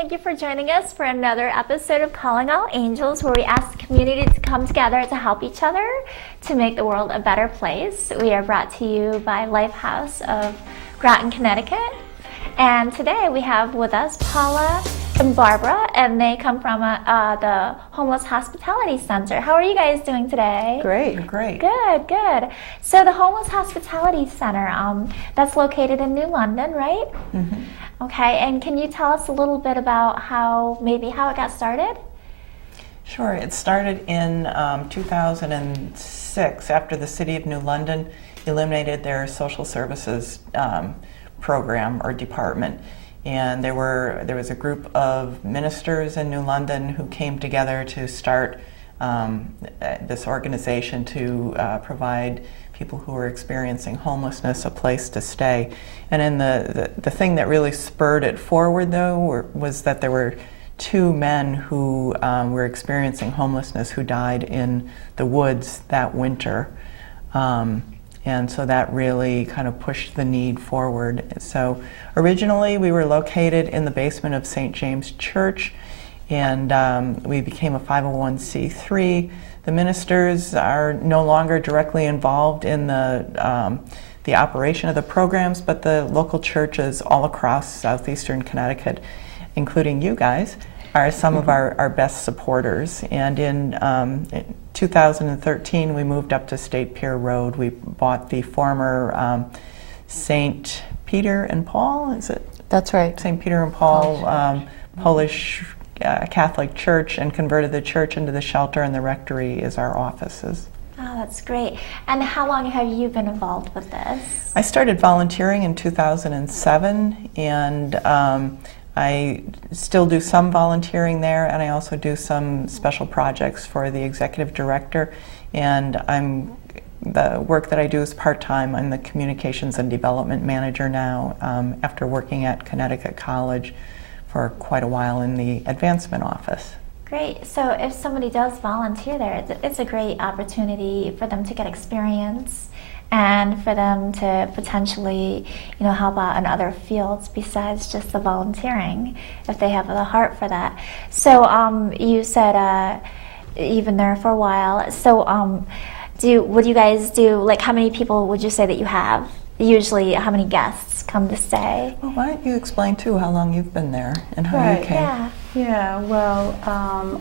thank you for joining us for another episode of Calling All Angels, where we ask the community to come together to help each other to make the world a better place. We are brought to you by Lifehouse of Groton, Connecticut. And today we have with us Paula and Barbara, and they come from the Homeless Hospitality Center. How are you guys doing today? Great. Good. So the Homeless Hospitality Center, that's located in New London, right? Mm-hmm. Okay, and can you tell us a little bit about how it got started? Sure. It started in 2006 after the City of New London eliminated their social services program or department. And there was a group of ministers in New London who came together to start this organization to provide people who were experiencing homelessness a place to stay. And then the thing that really spurred it forward, though, was that there were two men who were experiencing homelessness who died in the woods that winter. And so that really kind of pushed the need forward. So originally we were located in the basement of St. James Church, and we became a 501c3. The ministers are no longer directly involved in the operation of the programs, but the local churches all across southeastern Connecticut, including you guys, are some of our best supporters. And in 2013, we moved up to State Pier Road. We bought the former St. Peter and Paul, is it? That's right. St. Peter and Paul Polish Catholic Church, and converted the church into the shelter, and the rectory is our offices. Oh, that's great. And how long have you been involved with this? I started volunteering in 2007, and I still do some volunteering there, and I also do some special projects for the executive director. And the work that I do is part-time. I'm the communications and development manager now, after working at Connecticut College for quite a while in the advancement office. Great. So if somebody does volunteer there, it's a great opportunity for them to get experience and for them to potentially, help out in other fields besides just the volunteering, if they have the heart for that. So you said you've been there for a while. So what do you guys do? Like, how many people would you say that you have? Usually, how many guests come to stay? Well, why don't you explain, too, how long you've been there and how you came? Yeah, well,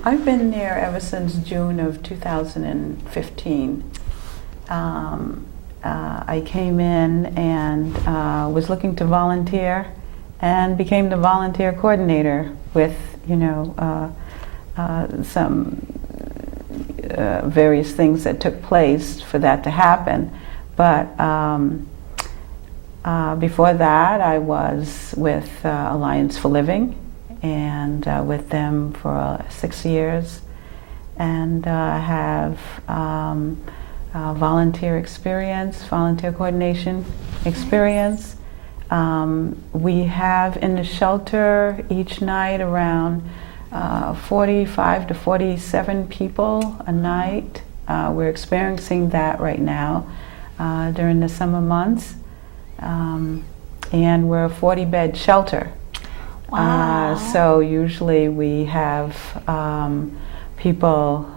I've been there ever since June of 2015. I came in and was looking to volunteer and became the volunteer coordinator with, some various things that took place for that to happen. But before that, I was with Alliance for Living, and with them for 6 years, and have volunteer experience, volunteer coordination experience. We have in the shelter each night around 45 to 47 people a night. We're experiencing that right now during the summer months. And we're a 40-bed shelter. Wow. So usually we have people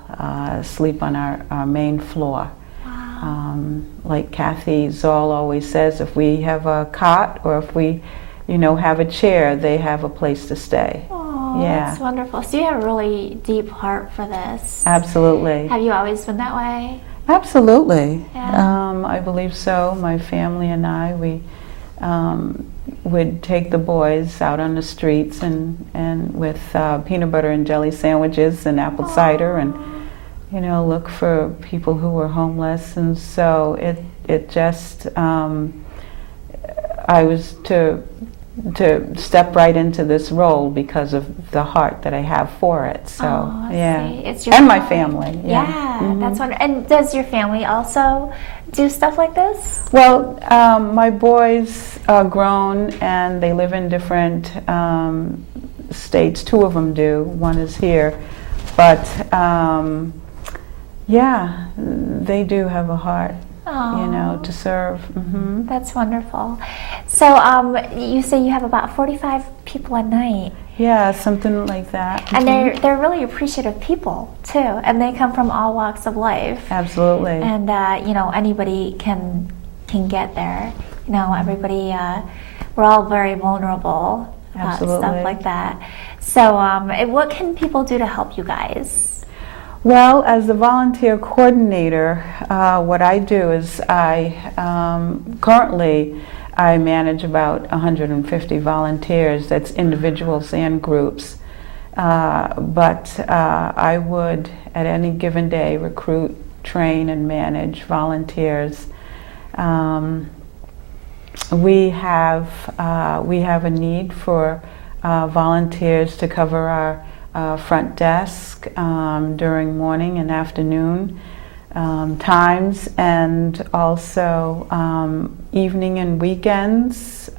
sleep on our main floor. Wow. Like Kathy Zoll always says, if we have a cot or if we, have a chair, they have a place to stay. Oh, Yeah. That's wonderful. So you have a really deep heart for this. Absolutely. Have you always been that way? Absolutely. Yeah. I believe so. My family and I, we would take the boys out on the streets and with peanut butter and jelly sandwiches and apple cider, and look for people who were homeless. And so it just I was to step right into this role because of the heart that I have for it. So yeah, it's your and my family. Yeah, Mm-hmm. That's wonderful. And does your family also do stuff like this? Well, my boys are grown and they live in different states. Two of them do. One is here, but yeah, they do have a heart Aw. to serve. Hmm. That's wonderful. So you say you have about 45 people a night. Yeah, something like that. And Mhm. they're really appreciative people too, and they come from all walks of life. Absolutely. And anybody can get there. Everybody. We're all very vulnerable about stuff Absolutely. like that. So, what can people do to help you guys? Well, as the volunteer coordinator, what I do is currently I manage about 150 volunteers. That's individuals and groups. But I would, at any given day, recruit, train, and manage volunteers. We have a need for volunteers to cover our front desk during morning and afternoon times, and also evening and weekends.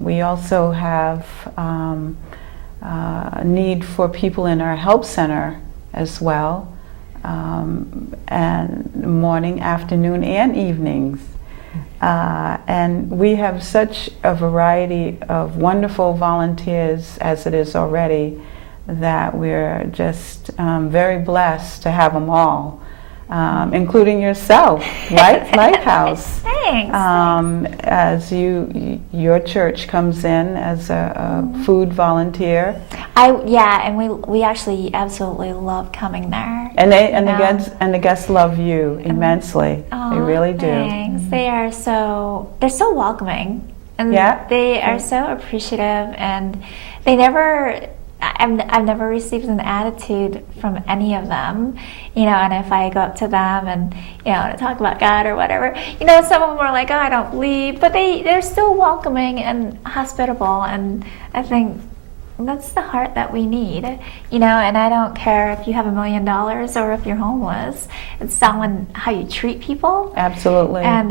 We also have a need for people in our help center as well, and morning, afternoon, and evenings. And we have such a variety of wonderful volunteers as it is already, that we're just very blessed to have them all, including yourself, Lighthouse. Thanks. As your church comes in as a food volunteer, And we actually absolutely love coming there. and the guests love you immensely. Aw, They really do. Thanks. They're so welcoming, and Yeah. they are so appreciative, and they never. I've never received an attitude from any of them, and if I go up to them and, to talk about God or whatever, some of them are like, oh, I don't believe, but they're still welcoming and hospitable, and I think that's the heart that we need, and I don't care if you have $1 million or if you're homeless. It's how you treat people. Absolutely. And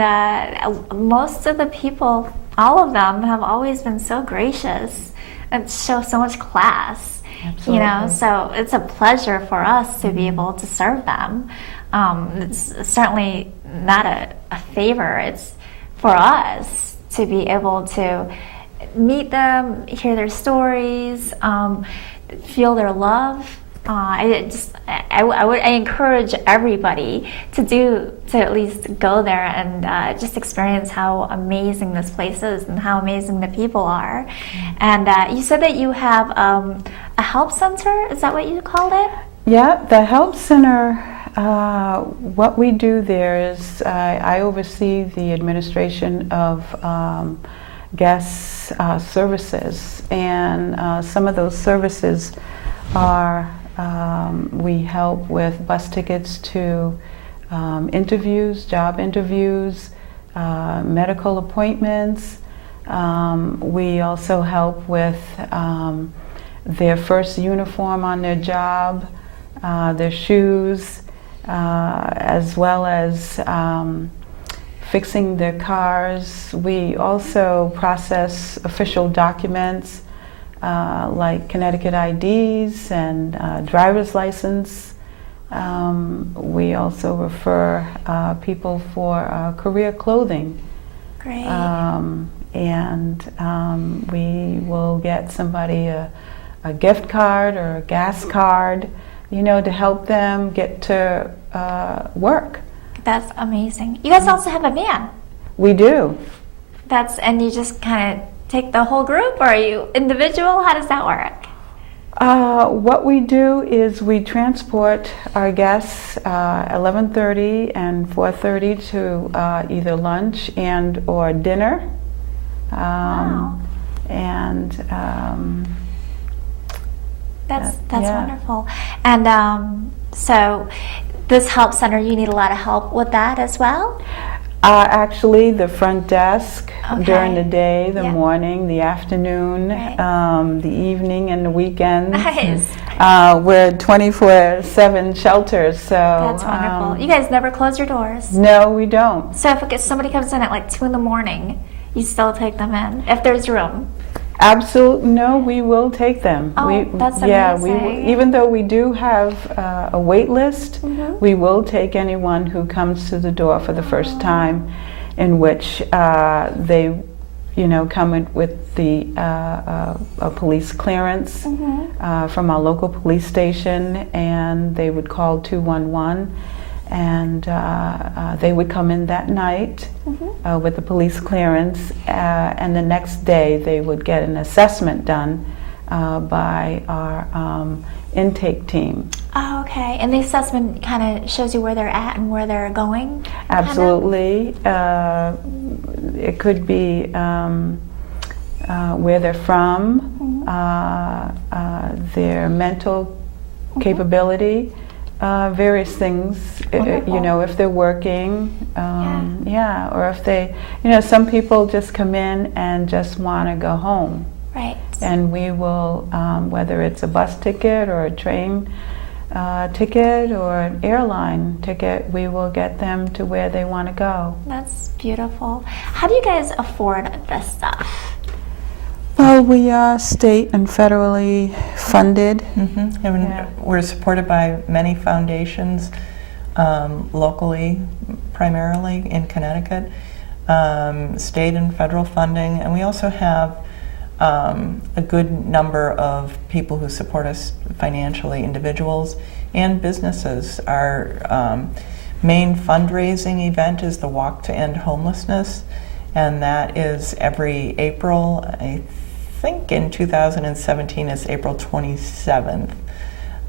most of the people, all of them, have always been so gracious and show so much class. Absolutely. So it's a pleasure for us to be able to serve them. It's certainly not a favor. It's for us to be able to meet them, hear their stories, feel their love. I encourage everybody to at least go there and just experience how amazing this place is and how amazing the people are. And you said that you have a help center. Is that what you called it? Yeah, the help center. What we do there is I oversee the administration of guest services, and some of those services are we help with bus tickets to interviews, job interviews, medical appointments. We also help with their first uniform on their job, their shoes, as well as fixing their cars. We also process official documents like Connecticut IDs and driver's license. We also refer people for career clothing. Great. We will get somebody a gift card or a gas card, to help them get to work. That's amazing. You guys also have a van. We do. And you just kind of take the whole group, or are you individual? How does that work? What we do is we transport our guests 11:30 and 4:30 to either lunch and or dinner. Wow. And That's yeah. wonderful. And so this help center, you need a lot of help with that as well? Actually, the front desk Okay. during the day, the Yeah. morning, the afternoon, Right. the evening, and the weekends. Nice. We're 24/7 shelters, so That's wonderful. You guys never close your doors. no, we don't. So if somebody comes in at like 2 in the morning, you still take them in if there's room. Absolutely, no, we will take them. Oh, that's Yeah, amazing. even though we do have a wait list, Mhm. we will take anyone who comes to the door for the first time, in which they, come in with a police clearance Mhm. from our local police station, and they would call 211, and they would come in that night Mhm. with the police clearance, and the next day they would get an assessment done by our intake team. Oh, okay. And the assessment kind of shows you where they're at and where they're going? Absolutely. It could be where they're from, their mental capability, various things, Wonderful. if they're working, or if they, some people just come in and just want to go home. Right. And we will, whether it's a bus ticket or a train ticket or an airline ticket, we will get them to where they want to go. That's beautiful. How do you guys afford this stuff? Well, we are state and federally funded. Mm-hmm. And Yeah. we're supported by many foundations, locally, primarily in Connecticut, state and federal funding, and we also have a good number of people who support us financially, individuals and businesses. Our main fundraising event is the Walk to End Homelessness, and that is every April. I think in 2017 it's April 27th.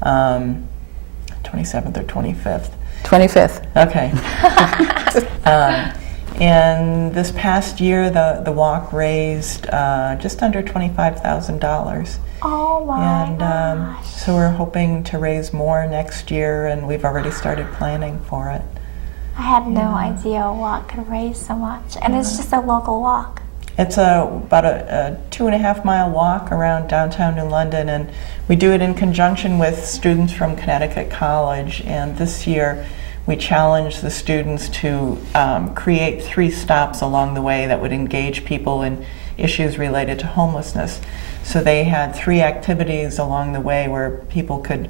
27th or 25th. 25th. Okay. And this past year, the walk raised just under $25,000. Oh my And gosh. so we're hoping to raise more next year, and we've already started planning for it. I had no idea a walk could raise so much. And it's just a local walk. It's about a 2.5-mile walk around downtown New London, and we do it in conjunction with students from Connecticut College. And this year, we challenged the students to create 3 stops along the way that would engage people in issues related to homelessness. So they had 3 activities along the way where people could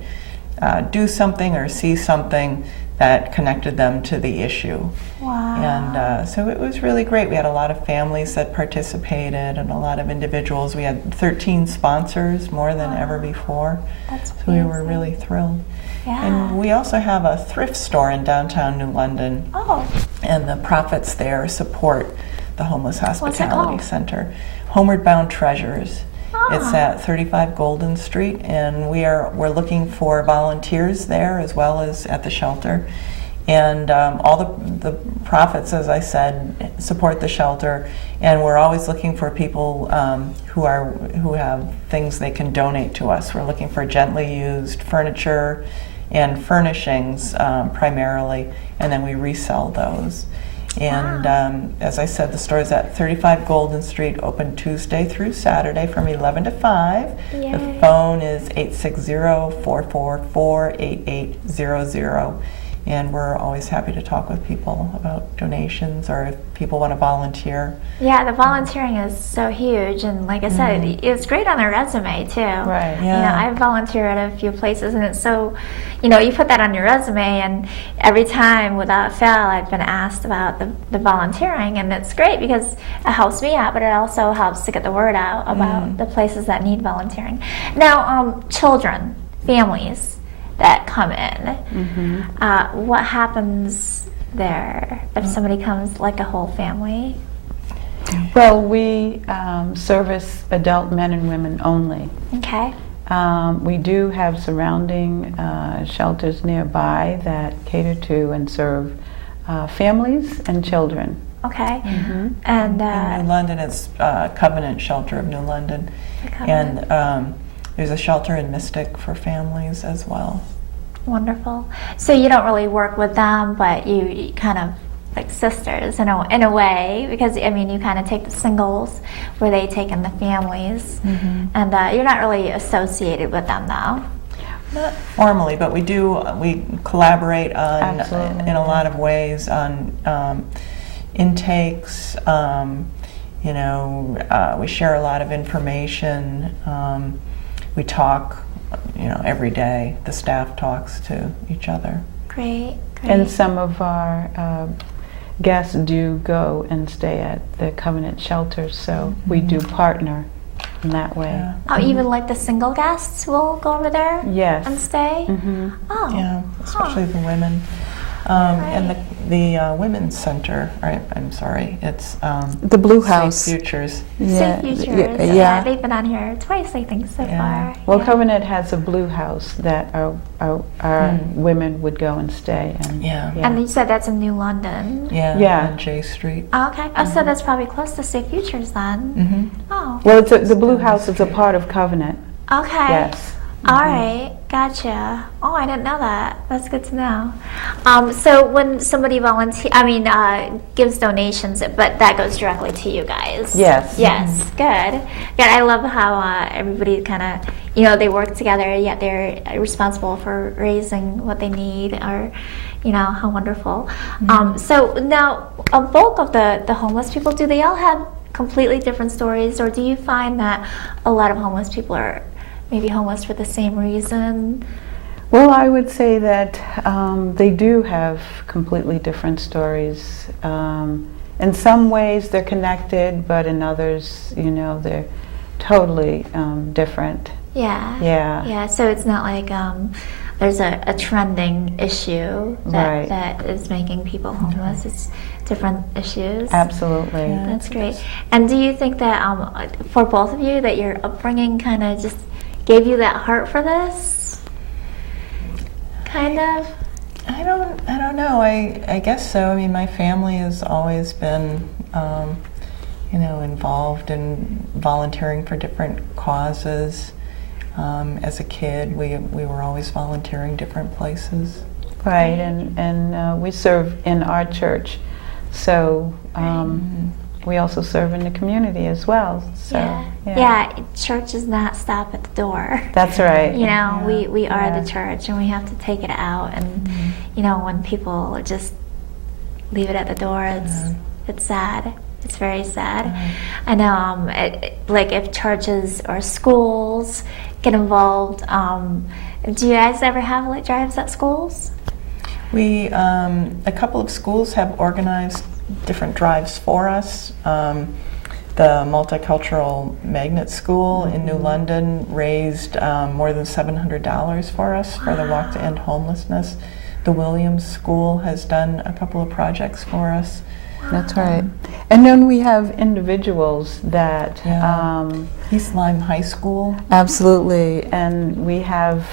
do something or see something that connected them to the issue. Wow. And so it was really great. We had a lot of families that participated and a lot of individuals. We had 13 sponsors, more than ever before. That's So we were amazing. really thrilled. Yeah. And we also have a thrift store in downtown New London, Oh, and the profits there support the Homeless What's it Hospitality called? Center. Homeward Bound Treasures. It's Ah. at 35 Golden Street, and we're looking for volunteers there as well as at the shelter. And all the profits, as I said, support the shelter. And we're always looking for people who have things they can donate to us. We're looking for gently used furniture and furnishings primarily, and then we resell those. And as I said, the store is at 35 Golden Street, open Tuesday through Saturday from 11 to 5. Yay. The phone is 860-444-8800. And we're always happy to talk with people about donations or if people want to volunteer. yeah, the volunteering is so huge. And like I said, it's great on a resume, too. Right. You know, Yeah. I've volunteered at a few places, and it's so, you put that on your resume, and every time without fail, I've been asked about the volunteering, and it's great because it helps me out, but it also helps to get the word out about the places that need volunteering. Now, children, families that come in, what happens there if somebody comes, like a whole family? Well, we service adult men and women only. Okay. We do have surrounding shelters nearby that cater to and serve families and children. Okay. Mm-hmm. And In New London, it's Covenant Shelter of New London. Covenant. And there's a shelter in Mystic for families as well. Wonderful. So you don't really work with them, but you kind of like sisters in a way, because I mean you kind of take the singles where they take in the families, and you're not really associated with them though. Not formally, but we collaborate on Absolutely. in a lot of ways on intakes, We share a lot of information. We talk, every day. The staff talks to each other. Great, great. And some of our guests do go and stay at the Covenant shelters, so we do partner in that way. Yeah. Oh, even like the single guests will go over there Yes. and stay? Mhm. Oh. Yeah, especially the women. And the Women's Center, I'm sorry, it's The Blue Safe House. Futures. Safe Futures. Yeah. They've been on here twice, I think, so Yeah. far. Well, Yeah. Covenant has a blue house that our women would go and stay in. Yeah. And you said that's in New London. Yeah, Yeah. on J Street. Oh, okay. Oh, so that's probably close to Safe Futures then. Mm-hmm. Oh. Well, the blue house is a part of Covenant. Okay. Yes. All right, gotcha. Oh, I didn't know that. That's good to know. So when somebody gives donations, but that goes directly to you guys. Yes. Yes. Good. Good. I love how everybody kind of, they work together, yet they're responsible for raising what they need, or, how wonderful. So now, a bulk of the homeless people, do they all have completely different stories, or do you find that a lot of homeless people are maybe homeless for the same reason? Well, I would say that they do have completely different stories. In some ways they're connected, but in others, they're totally different. Yeah. Yeah. Yeah. So it's not like there's a trending issue Right. that is making people homeless. It's different issues. Absolutely. Yeah. That's great. And do you think that for both of you, that your upbringing kind of just gave you that heart for this? Kind of? I don't know. I guess so. I mean, my family has always been, involved in volunteering for different causes. As a kid, we were always volunteering different places. Right, and we serve in our church, so we also serve in the community as well. So, yeah. Church does not stop at the door. That's right. We are Yeah. the church, and we have to take it out. And when people just leave it at the door, it's sad. It's very sad. I know, like if churches or schools get involved, do you guys ever have like drives at schools? We, a couple of schools have organized different drives for us. The Multicultural Magnet School in New London raised more than $700 for us for the Walk to End Homelessness. The Williams School has done a couple of projects for us. That's right. And then we have individuals that, East Lyme High School. absolutely, and we have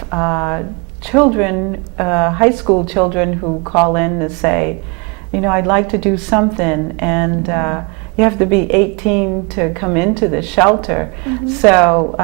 children, high school children who call in to say, I'd like to do something, and you have to be 18 to come into the shelter. So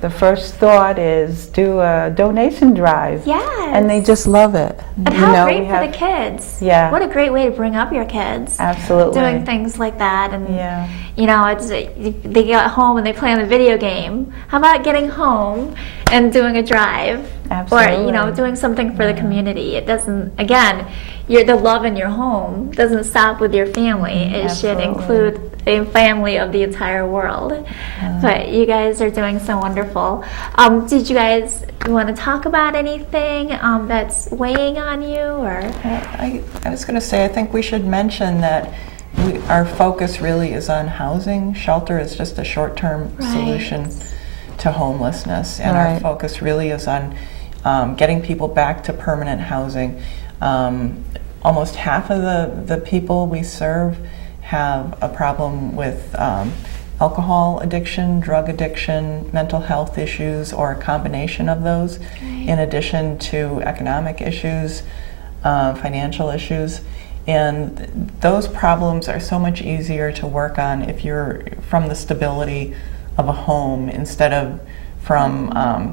the first thought is do a donation drive. Yes. And they just love it. And how great we for have- the kids. Yeah. What a great way to bring up your kids. Absolutely. Doing things like that. And, Yeah. they get home and they play on the video game. How about getting home and doing a drive? Absolutely. Or, doing something for the community. It doesn't, again, the love in your home doesn't stop with your family. It should Absolutely. include the family of the entire world. But you guys are doing so wonderful. Did you guys want to talk about anything that's weighing on you? Or I was going to say, I think we should mention that our focus really is on housing. Shelter is just a short-term solution to homelessness, and our Right. focus really is on getting people back to permanent housing. Almost half of the people we serve have a problem with alcohol addiction, drug addiction, mental health issues, or a combination of those, in addition to economic issues, financial issues. And those problems are so much easier to work on if you're from the stability of a home instead of from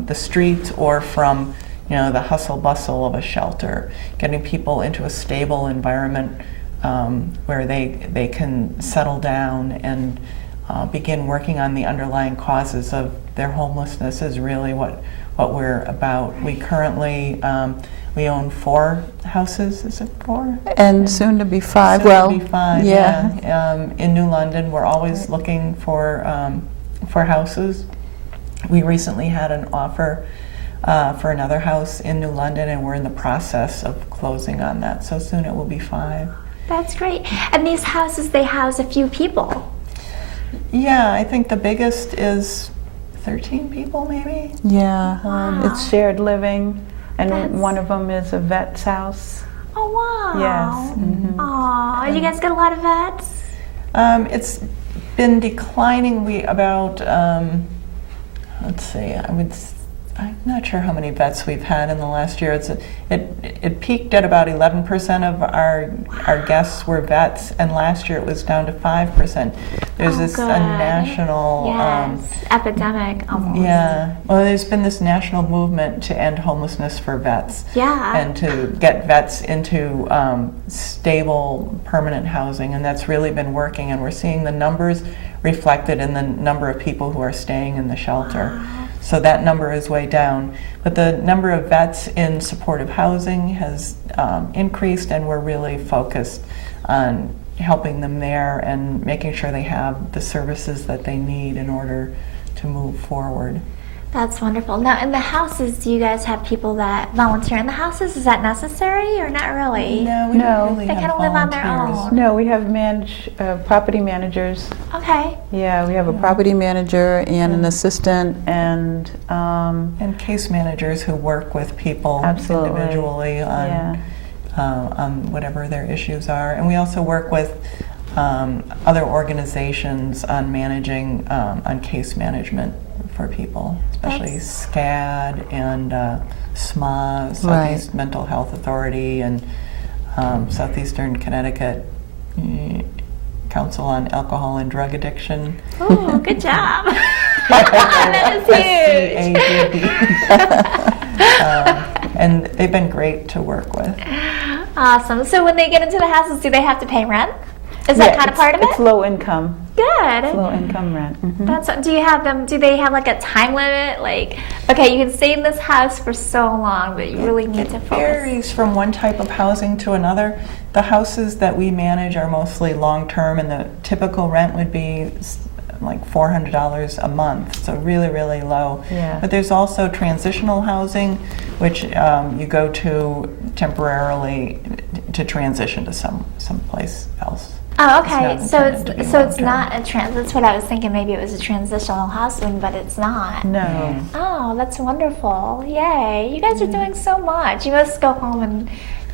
the streets or from the hustle bustle of a shelter. Getting people into a stable environment where they can settle down and begin working on the underlying causes of their homelessness is really what what we're about. We currently we own 4 houses. Is it 4? And soon to be 5. Soon well, to be 5. yeah. Yeah. In New London, we're always looking for houses. We recently had an offer for another house in New London, and we're in the process of closing on that. So soon it will be 5. That's great. And these houses, they house a few people. Yeah, I think the biggest is 13 people, maybe. Yeah, Wow. it's shared living, and That's- one of them is a vet's house. Oh, wow. Yes. Mhm. Aw, you guys get a lot of vets? It's been declining. We about let's see. I'm not sure how many vets we've had in the last year. It peaked at about 11% of our guests were vets, and last year it was down to 5%. There's Oh, a good. national Yes, epidemic almost. yeah. Well, there's been this national movement to end homelessness for vets. Yeah. And to get vets into stable, permanent housing, and that's really been working. And we're seeing the numbers reflected in the number of people who are staying in the shelter. Wow. So that number is way down. But the number of vets in supportive housing has increased, and we're really focused on helping them there and making sure they have the services that they need in order to move forward. That's wonderful. Now, in the houses, do you guys have people that volunteer in the houses? Is that necessary or not really? No, we No. don't really They have kinda live on their volunteers. own. No, we have property managers. Okay. Yeah, we have a property manager and an assistant, and And case managers who work with people Absolutely. individually yeah. on whatever their issues are. And we also work with other organizations on managing, on case management for people, especially That's- SCAD and SMA, Southeast Mental Health Authority, and Southeastern Connecticut Council on Alcohol and Drug Addiction. Oh, good job. That is huge. SCAD. And they've been great to work with. Awesome. So when they get into the houses, do they have to pay rent? Is that kind of part of It's it? low income. Good. Low income rent. Mhm. That's. Do you have them? Do they have like a time limit? Like, okay, you can stay in this house for so long, but you really need to It focus. varies from one type of housing to another. The houses that we manage are mostly long-term, and the typical rent would be like $400 a month, so really, really low. Yeah. But there's also transitional housing, which you go to temporarily to transition to someplace else. Oh, It's okay. not So intended to be it's long-term. not a trans. That's what I was thinking. Maybe it was a transitional housing, but it's not. No. Oh, that's wonderful! Yay! You guys are doing so much. You must go home and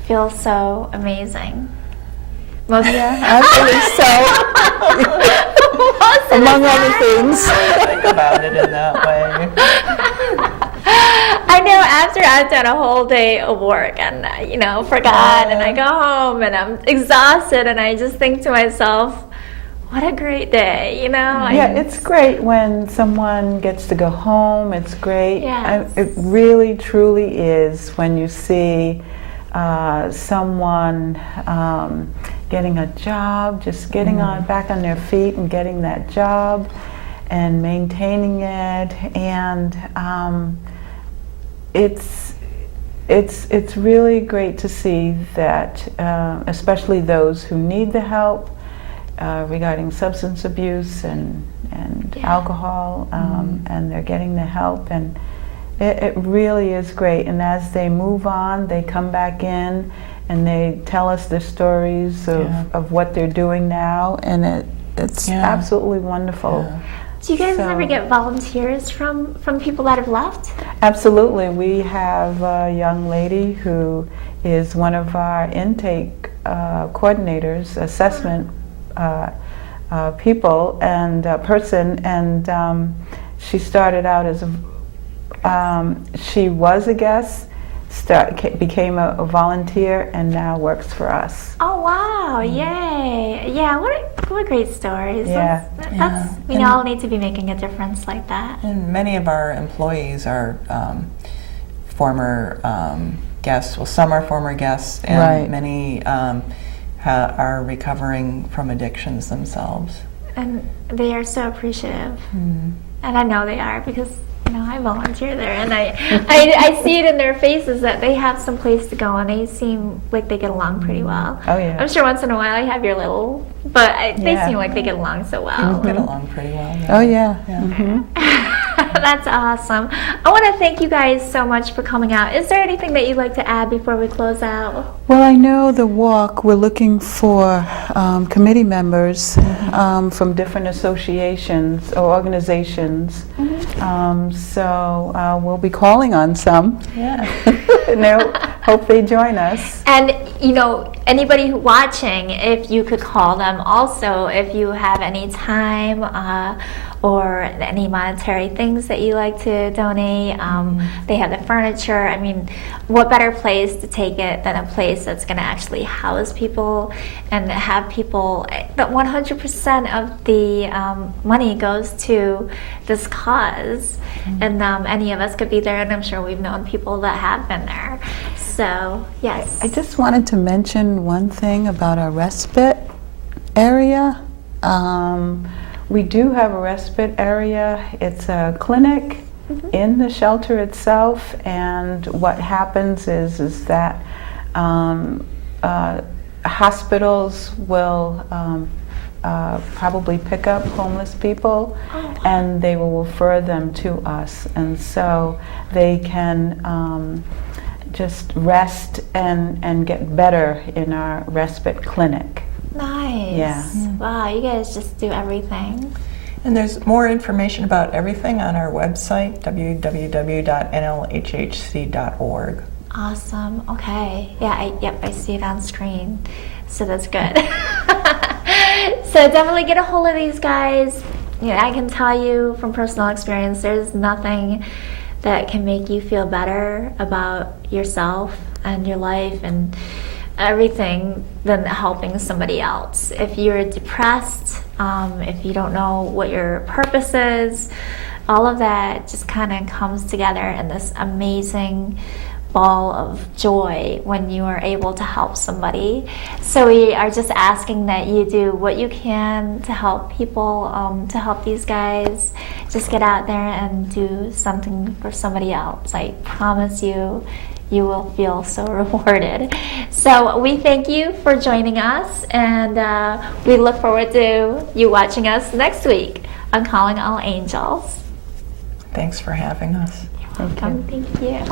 feel so amazing. Most Actually, so, Most of among the other time. things. Think about it in that way. I know after I've done a whole day of work and forgot, and I go home and I'm exhausted, and I just think to myself, what a great day, Yeah, it's great when someone gets to go home. It's great. Yes. It really, truly is when you see someone getting a job, just getting back on their feet and getting that job and maintaining it, and it's really great to see that, especially those who need the help regarding substance abuse and Yeah. alcohol, and they're getting the help, and it really is great. And as they move on, they come back in and they tell us their stories of what they're doing now, and it's Yeah. absolutely wonderful. Yeah. Do you guys So- ever get volunteers from people that have left? Absolutely. We have a young lady who is one of our intake coordinators, assessment people and person, and she started out as she was a guest, became a volunteer, and now works for us. Oh wow! Yay! Yeah, what great stories. Yeah. That's we And- all need to be making a difference like that. And many of our employees are former guests. Well, some are former guests, and Right. many are recovering from addictions themselves. And they are so appreciative. Mm. And I know they are because know, I volunteer there, and I see it in their faces that they have some place to go, and they seem like they get along pretty well. Oh, yeah. I'm sure once in a while you have your little, but they Yeah. seem like they get along so well. Get along pretty well. Oh, yeah. Yeah. Mhm. That's awesome. I want to thank you guys so much for coming out. Is there anything that you'd like to add before we close out? Well, I know the walk, we're looking for committee members from different associations or organizations. So we'll be calling on some. Yeah. And I hope they join us. And, you know, anybody watching, if you could call them also, if you have any time or any monetary things that you like to donate. They have the furniture. I mean, what better place to take it than a place that's going to actually house people and have people, that 100% of the money goes to this cause. And any of us could be there, and I'm sure we've known people that have been there. So, yes. I just wanted to mention one thing about our respite area. We do have a respite area. It's a clinic in the shelter itself, and what happens is that hospitals will probably pick up homeless people, and they will refer them to us, and so they can just rest and get better in our respite clinic. Nice. Yeah. Wow, you guys just do everything. And there's more information about everything on our website, www.nlhhc.org. Awesome. Okay. Yeah. I see it on screen. So that's good. So definitely get a hold of these guys. You know, I can tell you from personal experience, there's nothing that can make you feel better about yourself and your life and everything than helping somebody else. If you're depressed, if you don't know what your purpose is, all of that just kind of comes together in this amazing ball of joy when you are able to help somebody. So we are just asking that you do what you can to help people, to help these guys. Just get out there and do something for somebody else. I promise you, you will feel so rewarded. So we thank you for joining us, and we look forward to you watching us next week on Calling All Angels. Thanks for having us. You're welcome. Thank you.